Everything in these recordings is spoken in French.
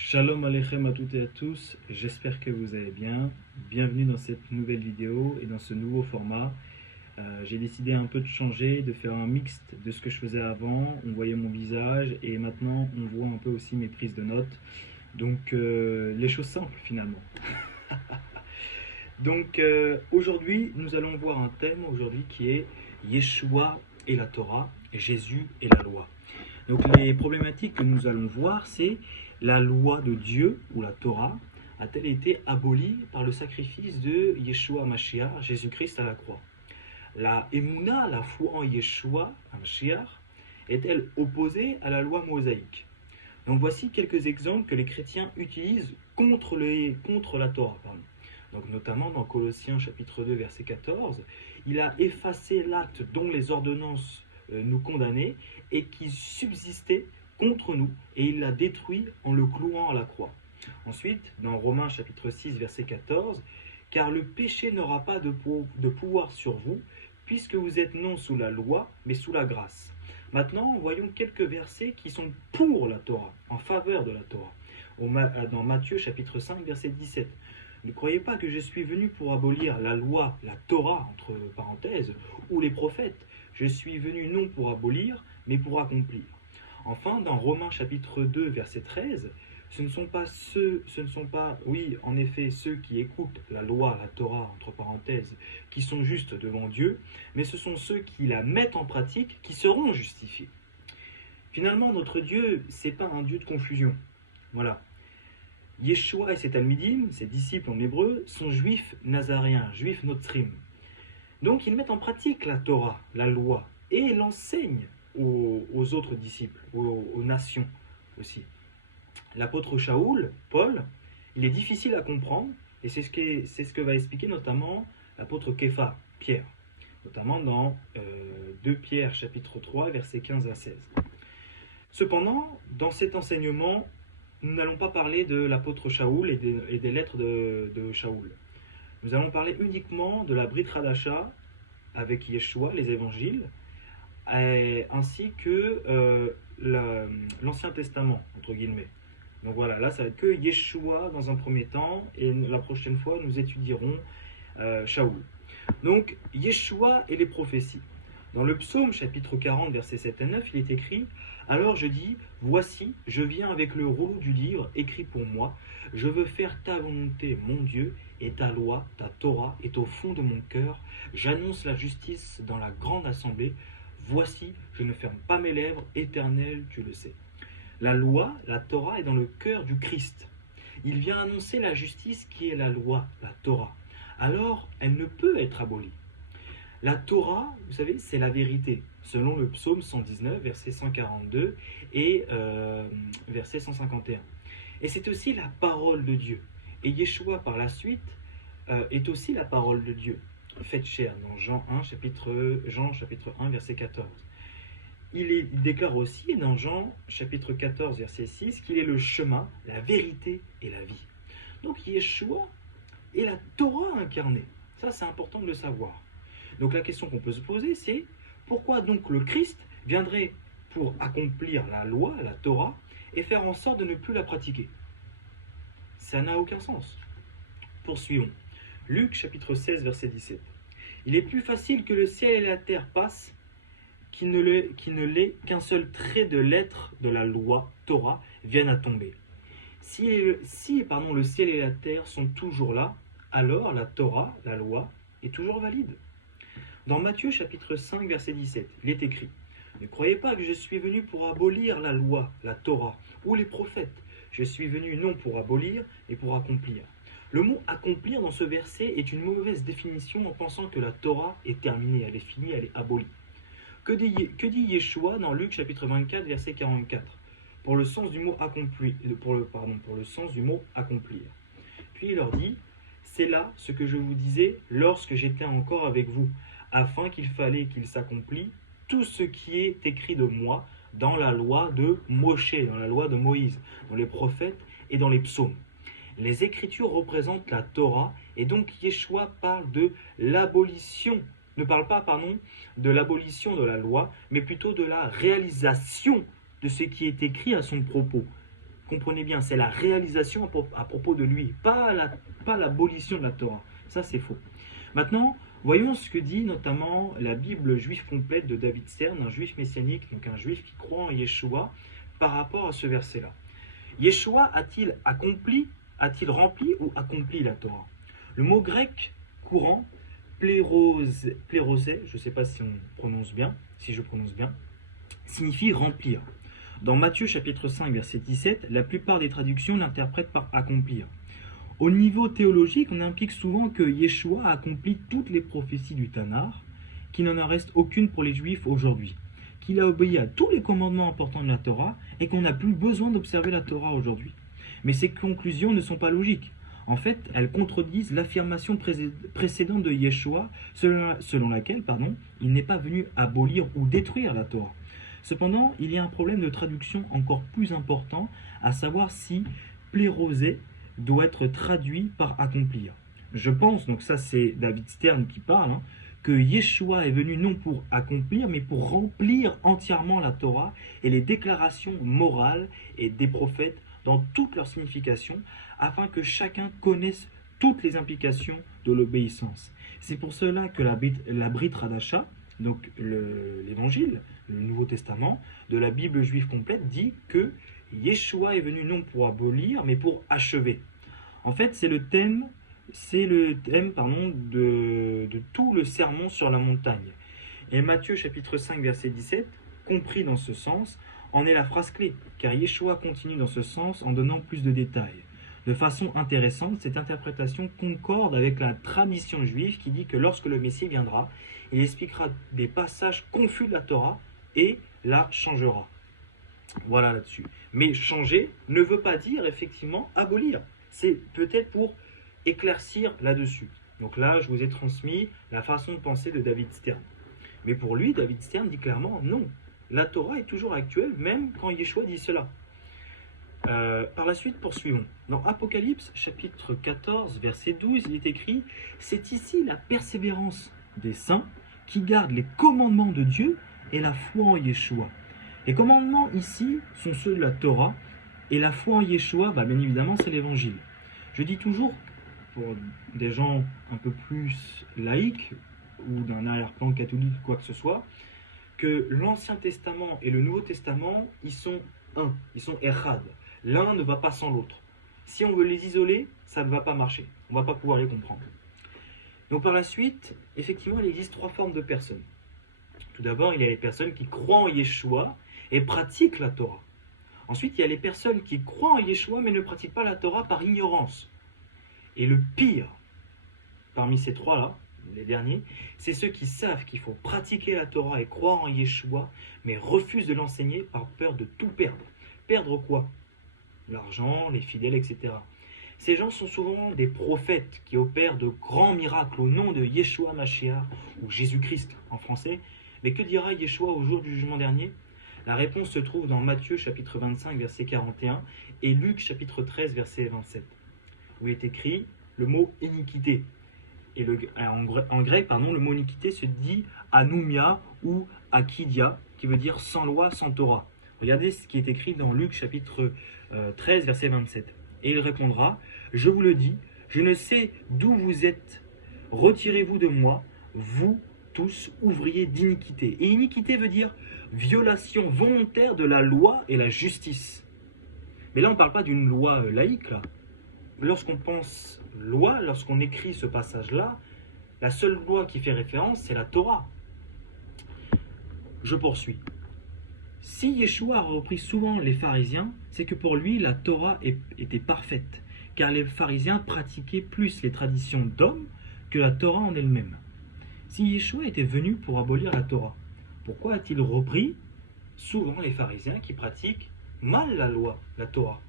Shalom Aleichem à toutes et à tous, j'espère que vous allez bien. Bienvenue dans cette nouvelle vidéo et dans ce nouveau format. J'ai décidé un peu de changer, de faire un mixte de ce que je faisais avant. On voyait mon visage et maintenant on voit un peu aussi mes prises de notes. Donc les choses simples finalement. Donc aujourd'hui nous allons voir un thème aujourd'hui qui est Yeshua et la Torah, Jésus et la loi. Donc les problématiques que nous allons voir, c'est la loi de Dieu, ou la Torah, a-t-elle été abolie par le sacrifice de Yeshua Mashiach, Jésus-Christ à la croix? La Emouna, la foi en Yeshua, Mashiach, est-elle opposée à la loi mosaïque? Donc voici quelques exemples que les chrétiens utilisent contre la Torah. Donc notamment dans Colossiens chapitre 2 verset 14, il a effacé l'acte dont les ordonnances nous condamnaient et qui subsistait contre nous, et il l'a détruit en le clouant à la croix. Ensuite, dans Romains chapitre 6 verset 14, car le péché n'aura pas de pouvoir sur vous, puisque vous êtes non sous la loi, mais sous la grâce. Maintenant, voyons quelques versets qui sont pour la Torah, en faveur de la Torah. Dans Matthieu chapitre 5 verset 17. Ne croyez pas que je suis venu pour abolir la loi, la Torah, entre parenthèses, ou les prophètes. Je suis venu non pour abolir, mais pour accomplir. Enfin, dans Romains chapitre 2, verset 13, ce ne sont pas, en effet, ceux qui écoutent la loi, la Torah, entre parenthèses, qui sont justes devant Dieu, mais ce sont ceux qui la mettent en pratique qui seront justifiés. Finalement, notre Dieu, c'est pas un Dieu de confusion. Voilà. Yeshua et ses Talmidim, ses disciples en hébreu, sont juifs nazaréens, juifs notzrim. Donc ils mettent en pratique la Torah, la loi, et l'enseignent aux autres disciples, aux nations aussi. L'apôtre Shaoul, Paul, il est difficile à comprendre, et c'est ce que va expliquer notamment l'apôtre Képha, Pierre, notamment dans 2 Pierre chapitre 3, versets 15 à 16. Cependant, dans cet enseignement, nous n'allons pas parler de l'apôtre Shaoul et des lettres de Shaoul. Nous allons parler uniquement de la Brit Hadasha avec Yeshua, les évangiles, ainsi que l'Ancien Testament, entre guillemets. Donc voilà, là ça va être que Yeshua dans un premier temps, et la prochaine fois nous étudierons Shaoul. Donc Yeshua et les prophéties. Dans le psaume chapitre 40, versets 7 à 9, il est écrit « Alors je dis, voici, je viens avec le rouleau du livre écrit pour moi. Je veux faire ta volonté, mon Dieu, et ta loi, ta Torah, est au fond de mon cœur. J'annonce la justice dans la grande assemblée. Voici, je ne ferme pas mes lèvres, éternel, tu le sais. » La loi, la Torah, est dans le cœur du Christ. Il vient annoncer la justice qui est la loi, la Torah. Alors, elle ne peut être abolie. La Torah, vous savez, c'est la vérité, selon le psaume 119, verset 142 et verset 151. Et c'est aussi la parole de Dieu. Et Yeshua, par la suite, est aussi la parole de Dieu, faite chair, dans Jean chapitre 1, verset 14. Il déclare aussi dans Jean chapitre 14, verset 6, qu'il est le chemin, la vérité et la vie. Donc Yeshua est la Torah incarnée. Ça, c'est important de le savoir. Donc la question qu'on peut se poser, c'est pourquoi donc le Christ viendrait pour accomplir la loi, la Torah, et faire en sorte de ne plus la pratiquer? Ça n'a aucun sens. Poursuivons. Luc chapitre 16, verset 17. Il est plus facile que le ciel et la terre passent qu'il ne l'est qu'un seul trait de lettre de la loi, Torah, vienne à tomber. Si le ciel et la terre sont toujours là, alors la Torah, la loi, est toujours valide. Dans Matthieu chapitre 5, verset 17, il est écrit « Ne croyez pas que je suis venu pour abolir la loi, la Torah, ou les prophètes. Je suis venu non pour abolir, mais pour accomplir. » Le mot « accomplir » dans ce verset est une mauvaise définition en pensant que la Torah est terminée, elle est finie, elle est abolie. Que dit Yeshua dans Luc chapitre 24, verset 44 pour le sens du mot accomplir, accomplir. Puis il leur dit « C'est là ce que je vous disais lorsque j'étais encore avec vous, afin qu'il fallait qu'il s'accomplisse tout ce qui est écrit de moi dans la loi de Moshe, dans la loi de Moïse, dans les prophètes et dans les psaumes. » Les Écritures représentent la Torah, et donc Yeshua parle de l'abolition, ne parle pas, de l'abolition de la loi, mais plutôt de la réalisation de ce qui est écrit à son propos. Comprenez bien, c'est la réalisation à propos de lui, pas l'abolition de la Torah. Ça, c'est faux. Maintenant, voyons ce que dit notamment la Bible juive complète de David Stern, un juif messianique, donc un juif qui croit en Yeshua, par rapport à ce verset-là. Yeshua a-t-il rempli ou accompli la Torah? Le mot grec courant, plérosé, je ne sais pas si je prononce bien, signifie remplir. Dans Matthieu chapitre 5 verset 17, la plupart des traductions l'interprètent par accomplir. Au niveau théologique, on implique souvent que Yeshua a accompli toutes les prophéties du Tanakh, qu'il n'en reste aucune pour les Juifs aujourd'hui, qu'il a obéi à tous les commandements importants de la Torah et qu'on n'a plus besoin d'observer la Torah aujourd'hui. Mais ces conclusions ne sont pas logiques. En fait, elles contredisent l'affirmation précédente de Yeshua, selon laquelle il n'est pas venu abolir ou détruire la Torah. Cependant, il y a un problème de traduction encore plus important, à savoir si plérosé doit être traduit par accomplir. Je pense, donc ça c'est David Stern qui parle, que Yeshua est venu non pour accomplir, mais pour remplir entièrement la Torah et les déclarations morales et des prophètes dans toute leur signification, afin que chacun connaisse toutes les implications de l'obéissance. C'est pour cela que la Brit Hadasha, donc l'évangile, le Nouveau Testament, de la Bible juive complète, dit que Yeshua est venu non pour abolir, mais pour achever. En fait, c'est le thème de tout le sermon sur la montagne. Et Matthieu chapitre 5 verset 17, compris dans ce sens, en est la phrase clé, car Yeshua continue dans ce sens en donnant plus de détails. De façon intéressante, cette interprétation concorde avec la tradition juive qui dit que lorsque le Messie viendra, il expliquera des passages confus de la Torah et la changera. Voilà là-dessus. Mais changer ne veut pas dire effectivement abolir. C'est peut-être pour éclaircir là-dessus. Donc là, je vous ai transmis la façon de penser de David Stern. Mais pour lui, David Stern dit clairement non. La Torah est toujours actuelle, même quand Yeshua dit cela. Par la suite, poursuivons. Dans Apocalypse, chapitre 14, verset 12, il est écrit « C'est ici la persévérance des saints qui gardent les commandements de Dieu et la foi en Yeshua. » Les commandements ici sont ceux de la Torah, et la foi en Yeshua, bien évidemment, c'est l'évangile. Je dis toujours, pour des gens un peu plus laïcs, ou d'un arrière-plan catholique, quoi que ce soit, que l'Ancien Testament et le Nouveau Testament, ils sont un, ils sont errad. L'un ne va pas sans l'autre. Si on veut les isoler, ça ne va pas marcher. On ne va pas pouvoir les comprendre. Donc par la suite, effectivement, il existe trois formes de personnes. Tout d'abord, il y a les personnes qui croient en Yeshua et pratiquent la Torah. Ensuite, il y a les personnes qui croient en Yeshua mais ne pratiquent pas la Torah par ignorance. Et le pire, parmi ces trois-là, les derniers, c'est ceux qui savent qu'il faut pratiquer la Torah et croire en Yeshua, mais refusent de l'enseigner par peur de tout perdre. Perdre quoi? L'argent, les fidèles, etc. Ces gens sont souvent des prophètes qui opèrent de grands miracles au nom de Yeshua Mashiach, ou Jésus-Christ en français. Mais que dira Yeshua au jour du jugement dernier? La réponse se trouve dans Matthieu chapitre 25 verset 41 et Luc chapitre 13 verset 27, où il est écrit le mot iniquité. Et en grec, le mot iniquité se dit anoumia ou akidia, qui veut dire sans loi, sans Torah. Regardez ce qui est écrit dans Luc chapitre 13 verset 27. Et il répondra, je vous le dis, je ne sais d'où vous êtes, retirez-vous de moi, vous tous ouvriers d'iniquité. Et iniquité veut dire violation volontaire de la loi et la justice. Mais là, on ne parle pas d'une loi laïque, là. Lorsqu'on pense loi, lorsqu'on écrit ce passage-là, la seule loi qui fait référence, c'est la Torah. Je poursuis. Si Yeshua a repris souvent les pharisiens, c'est que pour lui, la Torah était parfaite, car les pharisiens pratiquaient plus les traditions d'hommes que la Torah en elle-même. Si Yeshua était venu pour abolir la Torah, pourquoi a-t-il repris souvent les pharisiens qui pratiquent mal la loi, la Torah?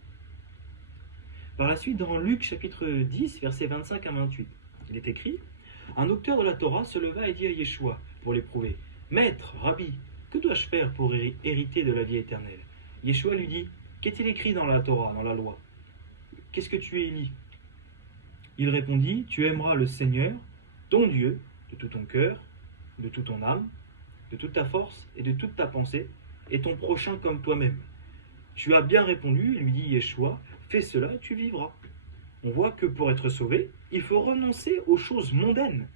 Par la suite, dans Luc chapitre 10, versets 25 à 28, il est écrit « Un docteur de la Torah se leva et dit à Yeshua pour l'éprouver « Maître, Rabbi, que dois-je faire pour hériter de la vie éternelle ?» Yeshua lui dit « Qu'est-il écrit dans la Torah, dans la loi? Qu'est-ce que tu y lis ?» Il répondit « Tu aimeras le Seigneur, ton Dieu, de tout ton cœur, de toute ton âme, de toute ta force et de toute ta pensée, et ton prochain comme toi-même. Tu as bien répondu, lui dit Yeshua, fais cela et tu vivras. On voit que pour être sauvé, il faut renoncer aux choses mondaines,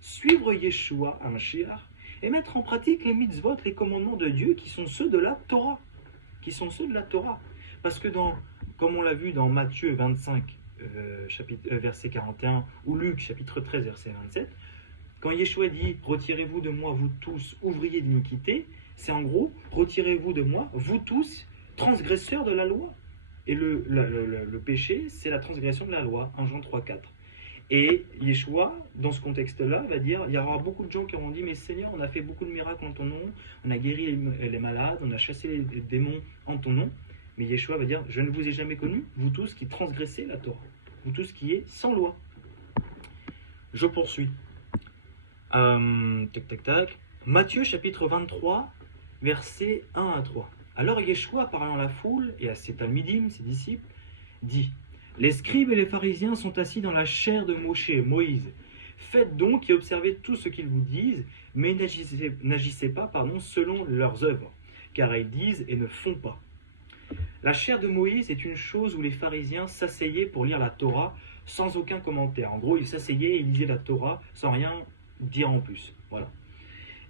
suivre Yeshua, Hamashiach, et mettre en pratique les mitzvot, les commandements de Dieu qui sont ceux de la Torah. Parce que comme on l'a vu dans Matthieu 25, verset 41, ou Luc chapitre 13, verset 27, quand Yeshua dit « Retirez-vous de moi, vous tous, ouvriers d'iniquité », c'est en gros « Retirez-vous de moi, vous tous, transgresseurs de la loi ». Et le péché, c'est la transgression de la loi, 1 Jean 3, 4. Et Yeshua, dans ce contexte-là, va dire, il y aura beaucoup de gens qui auront dit, mais Seigneur, on a fait beaucoup de miracles en ton nom, on a guéri les malades, on a chassé les démons en ton nom. Mais Yeshua va dire, je ne vous ai jamais connus, vous tous qui transgressez la Torah, vous tous qui êtes sans loi. Je poursuis. Matthieu chapitre 23, versets 1 à 3. Alors Yeshua, parlant à la foule et à ses talmidim, ses disciples, dit, les scribes et les pharisiens sont assis dans la chair de Moïse. Faites donc et observez tout ce qu'ils vous disent, mais n'agissez pas selon leurs œuvres, car ils disent et ne font pas. La chair de Moïse est une chose où les pharisiens s'asseyaient pour lire la Torah sans aucun commentaire. En gros, ils s'asseyaient et ils lisaient la Torah sans rien dire en plus. Voilà.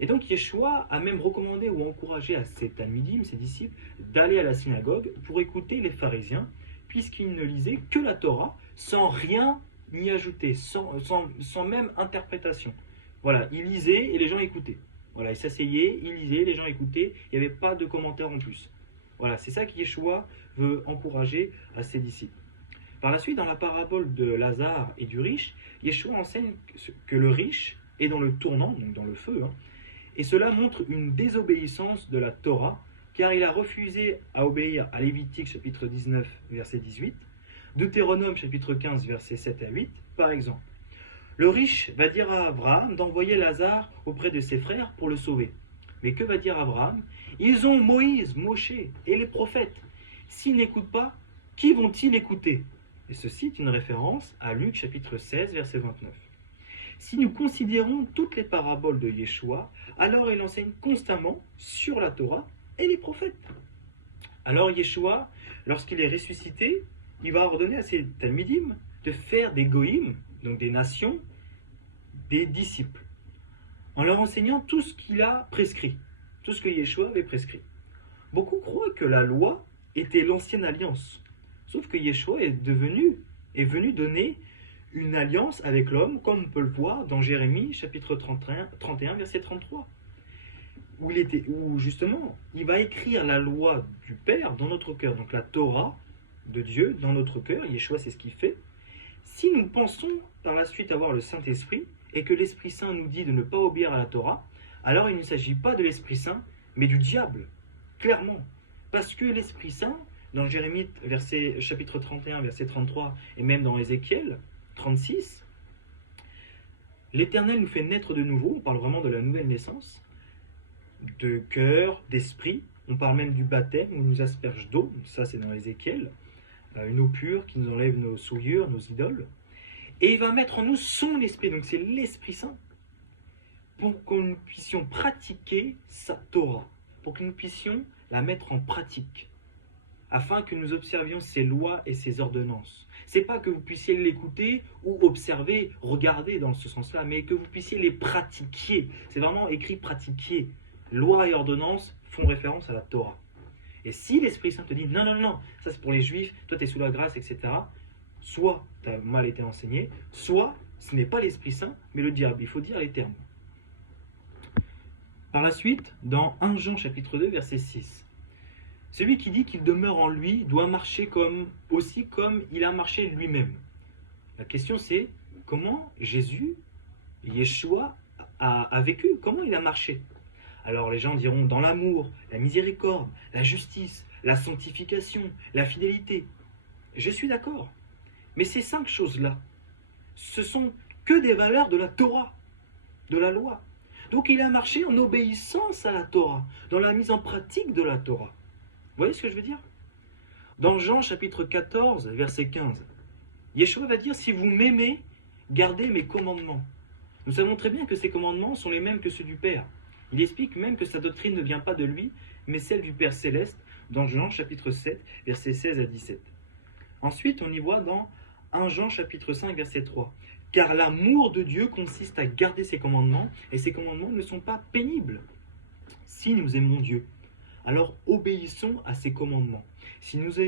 Et donc Yeshua a même recommandé ou encouragé à ses talmidim, ses disciples, d'aller à la synagogue pour écouter les pharisiens, puisqu'ils ne lisaient que la Torah sans rien y ajouter, sans même interprétation. Voilà, ils lisaient et les gens écoutaient. Voilà, ils s'asseyaient, ils lisaient, les gens écoutaient, il n'y avait pas de commentaires en plus. Voilà, c'est ça que Yeshua veut encourager à ses disciples. Par la suite, dans la parabole de Lazare et du riche, Yeshua enseigne que le riche est dans le tournant, donc dans le feu, et cela montre une désobéissance de la Torah, car il a refusé à obéir à Lévitique chapitre 19, verset 18, Deutéronome chapitre 15, versets 7 à 8, par exemple. Le riche va dire à Abraham d'envoyer Lazare auprès de ses frères pour le sauver. Mais que va dire Abraham? Ils ont Moïse, Moshe et les prophètes. S'ils n'écoutent pas, qui vont-ils écouter? Et ceci est une référence à Luc chapitre 16, verset 29. Si nous considérons toutes les paraboles de Yeshua, alors il enseigne constamment sur la Torah et les prophètes. Alors Yeshua, lorsqu'il est ressuscité, il va ordonner à ses talmidim de faire des goïms, donc des nations, des disciples, en leur enseignant tout ce qu'il a prescrit, tout ce que Yeshua avait prescrit. Beaucoup croient que la loi était l'ancienne alliance, sauf que Yeshua est venu donner une alliance avec l'homme, comme on peut le voir dans Jérémie, chapitre 31, verset 33, où justement, il va écrire la loi du Père dans notre cœur, donc la Torah de Dieu dans notre cœur. Yeshua, c'est ce qu'il fait. Si nous pensons par la suite avoir le Saint-Esprit, et que l'Esprit Saint nous dit de ne pas obéir à la Torah, alors il ne s'agit pas de l'Esprit Saint, mais du diable, clairement. Parce que l'Esprit Saint, dans Jérémie, chapitre 31, verset 33, et même dans Ézéchiel 36, l'Éternel nous fait naître de nouveau, on parle vraiment de la nouvelle naissance, de cœur, d'esprit, on parle même du baptême, où on nous asperge d'eau, ça c'est dans Ézéchiel, une eau pure qui nous enlève nos souillures, nos idoles, et il va mettre en nous son esprit, donc c'est l'Esprit Saint, pour que nous puissions pratiquer sa Torah, pour que nous puissions la mettre en pratique, afin que nous observions ses lois et ses ordonnances. C'est pas que vous puissiez l'écouter ou observer, regarder dans ce sens-là, mais que vous puissiez les pratiquer. C'est vraiment écrit pratiquer. Lois et ordonnances font référence à la Torah. Et si l'Esprit Saint te dit non, non, non, ça c'est pour les Juifs, toi tu es sous la grâce, etc., soit tu as mal été enseigné, soit ce n'est pas l'Esprit Saint, mais le diable. Il faut dire les termes. Par la suite, dans 1 Jean chapitre 2, verset 6, celui qui dit qu'il demeure en lui doit marcher aussi comme il a marché lui-même. La question c'est, comment Jésus, Yeshua, a vécu? Comment il a marché? Alors les gens diront dans l'amour, la miséricorde, la justice, la sanctification, la fidélité. Je suis d'accord. Mais ces 5 choses-là, ce sont que des valeurs de la Torah, de la loi. Donc il a marché en obéissance à la Torah, dans la mise en pratique de la Torah. Vous voyez ce que je veux dire? Dans Jean chapitre 14, verset 15, Yeshua va dire, si vous m'aimez, gardez mes commandements. Nous savons très bien que ces commandements sont les mêmes que ceux du Père. Il explique même que sa doctrine ne vient pas de lui, mais celle du Père Céleste, dans Jean chapitre 7, versets 16 à 17. Ensuite, on y voit dans 1 Jean chapitre 5, verset 3. Car l'amour de Dieu consiste à garder ses commandements, et ses commandements ne sont pas pénibles. Si nous aimons Dieu, alors obéissons à ses commandements. Si nous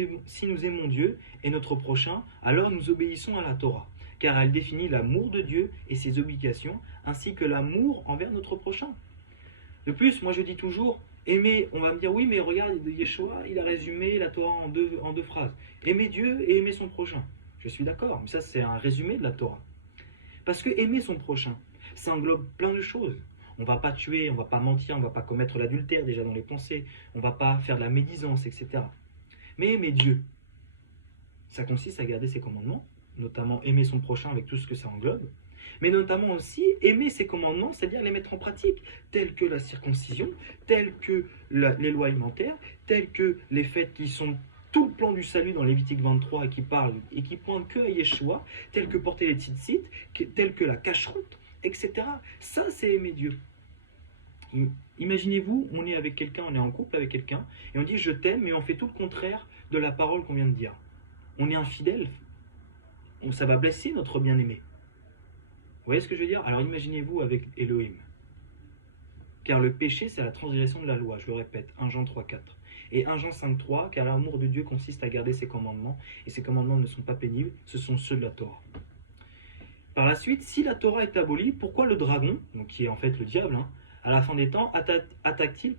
aimons Dieu et notre prochain, alors nous obéissons à la Torah, car elle définit l'amour de Dieu et ses obligations, ainsi que l'amour envers notre prochain. De plus, moi je dis toujours, aimer, on va me dire, oui mais regarde, Yeshua, il a résumé la Torah en deux phrases. Aimer Dieu et aimer son prochain. Je suis d'accord, mais ça c'est un résumé de la Torah. Parce que aimer son prochain, ça englobe plein de choses. On ne va pas tuer, on ne va pas mentir, on ne va pas commettre l'adultère déjà dans les pensées, on ne va pas faire de la médisance, etc. Mais aimer Dieu, ça consiste à garder ses commandements, notamment aimer son prochain avec tout ce que ça englobe, mais notamment aussi aimer ses commandements, c'est-à-dire les mettre en pratique, tels que la circoncision, tels que les lois alimentaires, tels que les fêtes qui sont tout le plan du salut dans Lévitique 23 et qui parlent et qui pointent que à Yeshua, tels que porter les tzitzit, tels que la cacheroute, etc. Ça, c'est aimer Dieu. Imaginez-vous, on est avec quelqu'un, on est en couple avec quelqu'un, et on dit je t'aime, mais on fait tout le contraire de la parole qu'on vient de dire. On est infidèle, ça va blesser notre bien-aimé. Vous voyez ce que je veux dire? Alors imaginez-vous avec Elohim. Car le péché, c'est la transgression de la loi, je le répète, 1 Jean 3, 4. Et 1 Jean 5, 3, car l'amour de Dieu consiste à garder ses commandements, et ses commandements ne sont pas pénibles, ce sont ceux de la Torah. Par la suite, si la Torah est abolie, pourquoi le dragon, donc qui est en fait le diable, à la fin des temps, attaque-t-il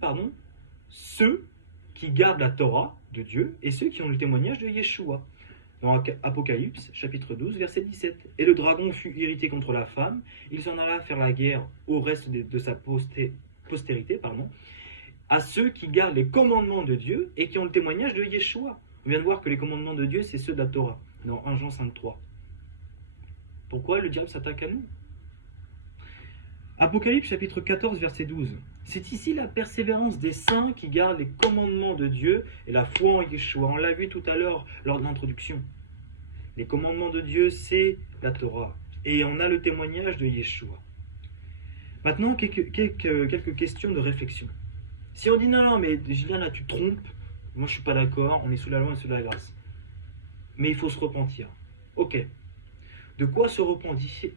ceux qui gardent la Torah de Dieu et ceux qui ont le témoignage de Yeshua? Dans Apocalypse, chapitre 12, verset 17. Et le dragon fut irrité contre la femme, il s'en alla faire la guerre au reste de sa postérité, à ceux qui gardent les commandements de Dieu et qui ont le témoignage de Yeshua. On vient de voir que les commandements de Dieu, c'est ceux de la Torah, dans 1 Jean 5, 3. Pourquoi le diable s'attaque à nous? Apocalypse chapitre 14, verset 12. C'est ici la persévérance des saints qui gardent les commandements de Dieu et la foi en Yeshua. On l'a vu tout à l'heure lors de l'introduction. Les commandements de Dieu, c'est la Torah. Et on a le témoignage de Yeshua. Maintenant, quelques questions de réflexion. Si on dit non, mais Julien, là, tu te trompes, moi je suis pas d'accord, on est sous la loi et sous la grâce. Mais il faut se repentir. Ok. De quoi se repentir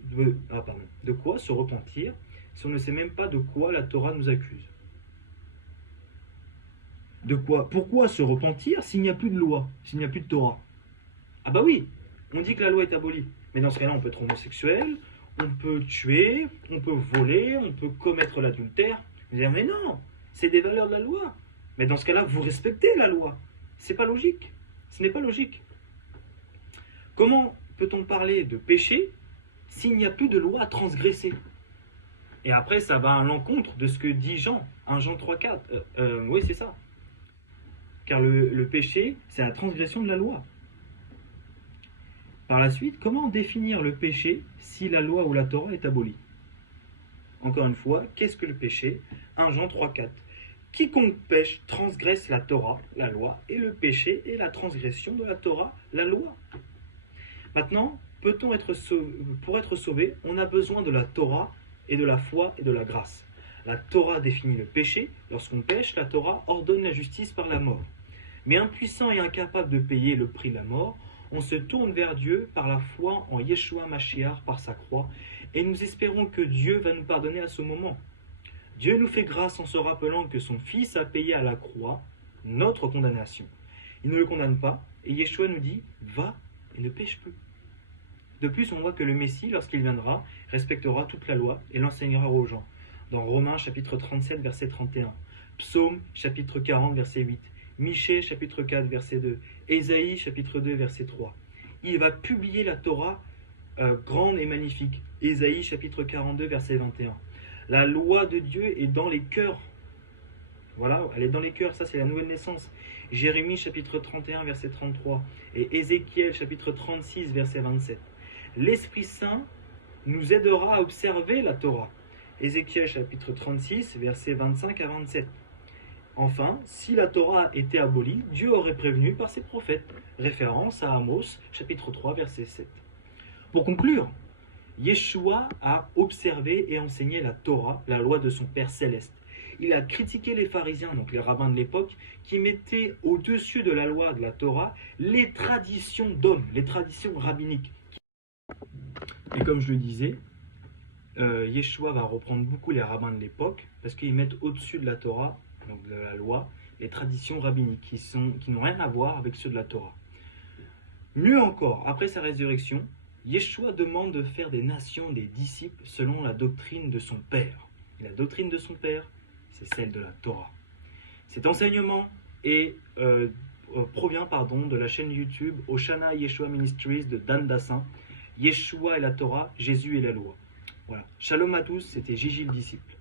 si on ne sait même pas de quoi la Torah nous accuse? Pourquoi se repentir s'il n'y a plus de loi, s'il n'y a plus de Torah? Ah bah oui, on dit que la loi est abolie. Mais dans ce cas-là, on peut être homosexuel, on peut tuer, on peut voler, on peut commettre l'adultère. Vous allez dire, mais non, c'est des valeurs de la loi. Mais dans ce cas-là, vous respectez la loi. C'est pas logique. Ce n'est pas logique. Comment peut-on parler de péché s'il n'y a plus de loi à transgresser? Et après, ça va à l'encontre de ce que dit Jean, 1 Jean 3, 4. Oui, c'est ça. Car le péché, c'est la transgression de la loi. Par la suite, comment définir le péché si la loi ou la Torah est abolie? Encore une fois, qu'est-ce que le péché? 1 Jean 3, 4. Quiconque pêche transgresse la Torah, la loi, et le péché est la transgression de la Torah, la loi. Maintenant, pour être sauvé, on a besoin de la Torah et de la foi et de la grâce. La Torah définit le péché. Lorsqu'on pêche, la Torah ordonne la justice par la mort. Mais impuissant et incapable de payer le prix de la mort, on se tourne vers Dieu par la foi en Yeshua Mashiach par sa croix, et nous espérons que Dieu va nous pardonner à ce moment. Dieu nous fait grâce en se rappelant que son Fils a payé à la croix notre condamnation. Il ne le condamne pas, et Yeshua nous dit « Va et ne pêche plus ». De plus, on voit que le Messie, lorsqu'il viendra, respectera toute la loi et l'enseignera aux gens. Dans Romains chapitre 37, verset 31, Psaume chapitre 40, verset 8, Michée chapitre 4, verset 2, Ésaïe chapitre 2, verset 3. Il va publier la Torah grande et magnifique. Ésaïe chapitre 42, verset 21. La loi de Dieu est dans les cœurs. Voilà, elle est dans les cœurs, ça c'est la nouvelle naissance. Jérémie chapitre 31, verset 33. Et Ézéchiel chapitre 36, verset 27. L'Esprit Saint nous aidera à observer la Torah. Ézéchiel chapitre 36, versets 25 à 27. Enfin, si la Torah était abolie, Dieu aurait prévenu par ses prophètes. Référence à Amos chapitre 3, verset 7. Pour conclure, Yeshua a observé et enseigné la Torah, la loi de son Père céleste. Il a critiqué les pharisiens, donc les rabbins de l'époque, qui mettaient au-dessus de la loi de la Torah les traditions d'hommes, les traditions rabbiniques. Et comme je le disais, Yeshua va reprendre beaucoup les rabbins de l'époque parce qu'ils mettent au-dessus de la Torah, donc de la loi, les traditions rabbiniques qui n'ont rien à voir avec ceux de la Torah. Mieux encore, après sa résurrection, Yeshua demande de faire des nations des disciples selon la doctrine de son Père. Et la doctrine de son Père, c'est celle de la Torah. Cet enseignement provient de la chaîne YouTube Oshana Yeshua Ministries de Dan Dassin, Yeshua et la Torah, Jésus et la loi. Voilà. Shalom à tous, c'était Gigi le disciple.